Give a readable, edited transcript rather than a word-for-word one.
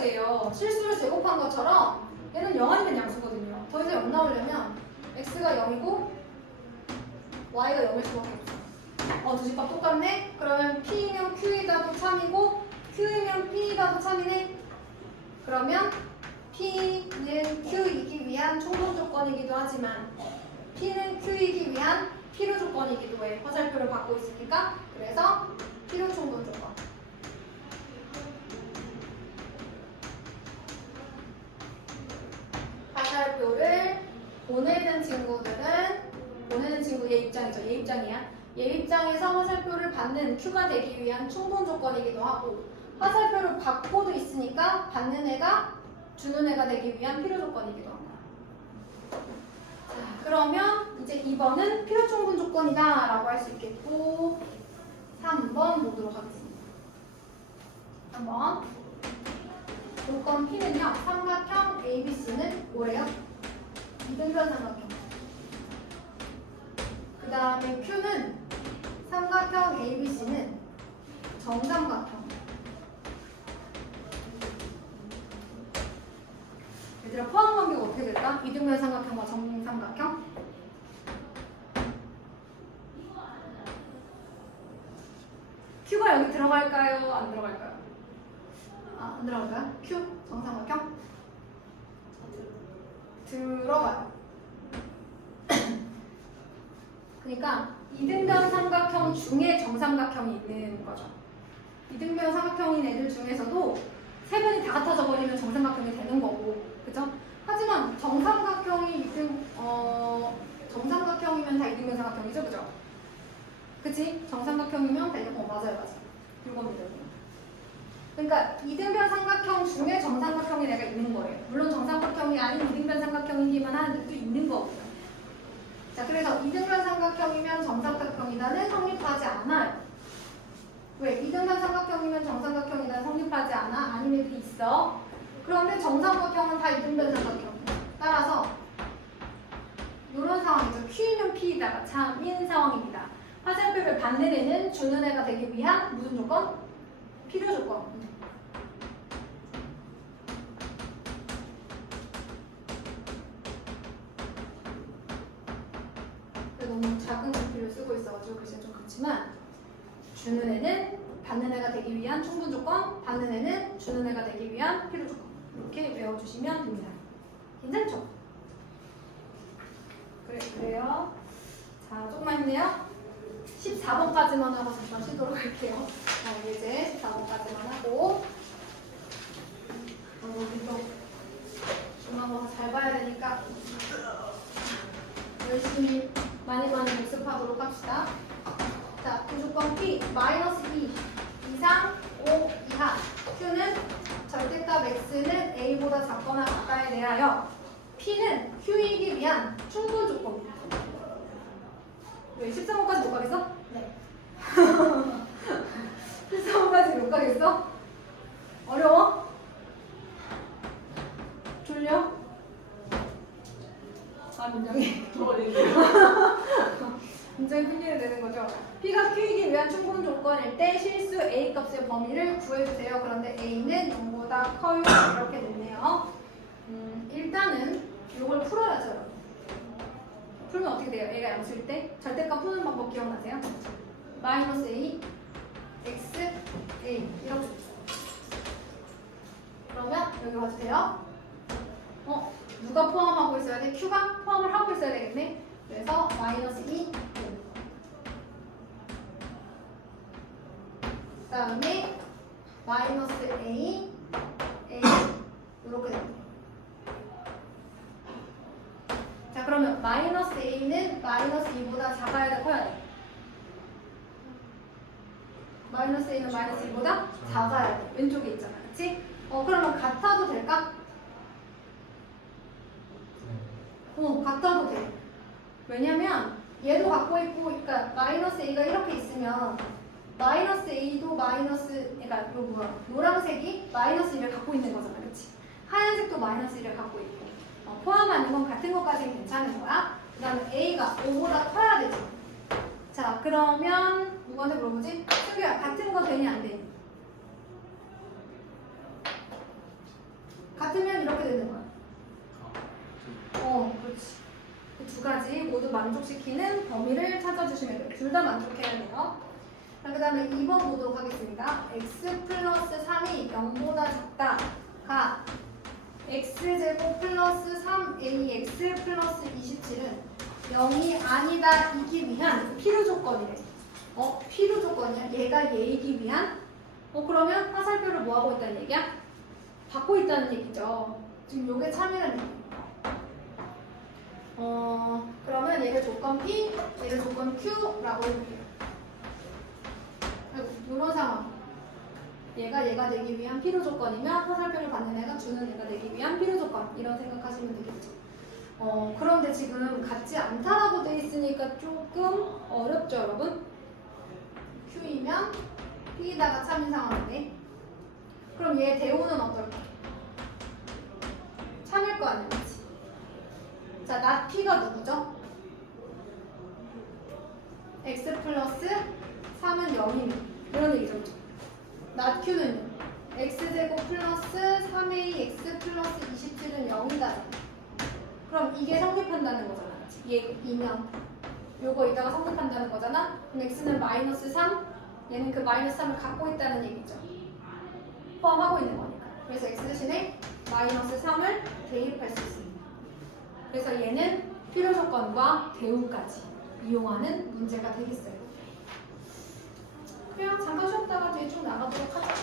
마찬가지예요. 실수를 제곱한 것처럼 얘는 0 아니면 양수거든요. 더 이상 0 나오려면 x가 0이고 y가 0일 수밖에 없어. 두 집값 똑같네? 그러면 p면 q이다도 참이고 q이면 p이다도 참이네? 그러면 p는 q이기 위한 충분 조건이기도 하지만 p는 q이기 위한 필요 조건이기도 해. 화살표를 받고 있으니까. 그래서 필요 충분 조건. 화살표를 보내는 친구 얘 입장이죠. 얘 입장이야. 얘 입장에서 화살표를 받는 Q가 되기 위한 충분 조건이기도 하고 화살표를 받고도 있으니까 받는 애가 주는 애가 되기 위한 필요 조건이기도 합니다. 자, 그러면 이제 2번은 필요 충분 조건이다 라고 할 수 있겠고 3번 보도록 하겠습니다. 3번 조건 P는요. 삼각형 ABC는 뭐래요? 이등변 삼각형. 그 다음에 Q는 삼각형 ABC는 정삼각형. 얘들아 포함 관계가 어떻게 될까? 이등변 삼각형과 정삼각형? Q가 여기 들어갈까요? 안 들어갈까요? 안 들어갈까요? Q? 정삼각형? 들어가요. 그러니까 이등변 삼각형 중에 정삼각형이 있는 거죠. 이등변 삼각형인 애들 중에서도 세 변이 다 같아져 버리면 정삼각형이 되는 거고, 그죠? 하지만 정삼각형이 정삼각형이면 다 이등변 삼각형이죠, 그죠? 그치? 정삼각형이면 다 이등변, 맞아요. 이겁니다. 그러니까 이등변 삼각형 중에 정삼각형인 애가 있는 거예요. 물론 정삼각형이 아닌 이등변 삼각형이기만 하는 애도 있는 거고요. 자, 그래서 이등변 삼각형이면 정삼각형이다는 성립하지 않아요. 왜? 이등변 삼각형이면 정삼각형이다는 성립하지 않아? 아닌 애들이 있어. 그런데 정삼각형은 다 이등변 삼각형. 따라서 이런 상황이죠. Q이면 P이다가 참인 상황입니다. 화살표를 받는 애는 주는 애가 되기 위한 무슨 조건? 필요 조건. 너무 작은 글씨를 쓰고 있어가지고 글씨가 좀 그렇지만 주는 애는 받는 애가 되기 위한 충분 조건, 받는 애는 주는 애가 되기 위한 필요 조건. 이렇게 외워주시면 됩니다. 괜찮죠? 그래요. 자, 조금만 힘내요. 14번까지만 하고 잠깐 쉬도록 할게요. 자, 이제 14번까지만 하고 우리 또 중간고사 잘 봐야 되니까 열심히 많이 복습하도록 합시다. 자, 조건 P 마이너스 2 이상 5 이하 Q는 절대값 X는 A보다 작거나 같다에 대하여 P는 Q이기 위한 충분 조건입니다. 왜 13번까지 못 가겠어? 네. 13번까지 못 가겠어? 어려워? 졸려? 민정이 굉장히 큰일이 되는 거죠. P가 Q이기 위한 충분 조건일 때 실수 A 값의 범위를 구해주세요. 그런데 A는 0보다 커요. 이렇게 됐네요. 일단은 이걸 풀어야죠. 풀면 어떻게 돼요? A가 양수일 때 절대값 푸는 방법 기억나세요? 마이너스 A, X, A 이렇게 그러면 여기 와주세요. 누가 포함하고 있어야 돼? Q가 포함을 하고 있어야 되겠네. 그래서 마이너스 2 그 다음에 마이너스 A, A 이렇게 됩니다. 자, 그러면 마이너스 A는 마이너스 2보다 작아야 돼, 커야 돼? 마이너스 A는 마이너스 2보다 작아야 돼. 왼쪽에 있잖아, 그치? 그러면 같아도 될까? 같아도 돼. 왜냐면 얘도 갖고 있고, 그러니까 마이너스 A가 이렇게 있으면 마이너스 A도 마이너스, 그러니까 이거 뭐야? 노란색이 마이너스 1을 갖고 있는 거잖아, 그치? 하얀색도 마이너스 1을 갖고 있고 포함 아닌 건 같은 것까지는 괜찮은 거야. 그 다음에 A가 5보다 커야 되지. 자, 그러면 누구한테 물어보지? 수규야, 같은 거 되니 안 되니? 만족시키는 범위를 찾아주시면 돼요. 둘 다 만족해야 돼요. 자, 그 다음에 2번 보도록 하겠습니다. x 플러스 3이 0보다 작다가 x제곱 플러스 3ax 플러스 27은 0이 아니다이기 위한 필요 조건이래. 필요 조건이야? 얘가 얘이기 위한? 그러면 화살표를 뭐 하고 있다는 얘기야? 받고 있다는 얘기죠. 지금 요게 참이라는 얘기예요. 그러면 얘를 조건 P, 얘를 조건 Q라고 해볼게요. 이런 상황. 얘가 되기 위한 필요 조건이면 화살표를 받는 애가 주는 애가 되기 위한 필요 조건. 이런 생각하시면 되겠죠. 그런데 지금 같지 않다라고 돼 있으니까 조금 어렵죠, 여러분? Q이면 P에다가 참인 상황인데. 그럼 얘 대우는 어떨까? 참일 거 아니야, 그치? 자, 나 P가 누구죠? x 플러스 3은 0이면 이런 얘기죠, 그쵸? 나 Q는 x제곱 플러스 3ax 플러스 27은 0이다. 그럼 이게 성립한다는 거잖아, 그치? 얘 2면 요거 이따가 성립한다는 거잖아? 그럼 x는 마이너스 3, 얘는 그 마이너스 3을 갖고 있다는 얘기죠. 포함하고 있는 거니까. 그래서 x 대신에 마이너스 3을 대입할 수 있습니다. 그래서 얘는 필요 조건과 대우까지 이용하는 문제가 되겠어요. 그냥 잠깐 쉬었다가 뒤에 쭉 나가도록 하죠.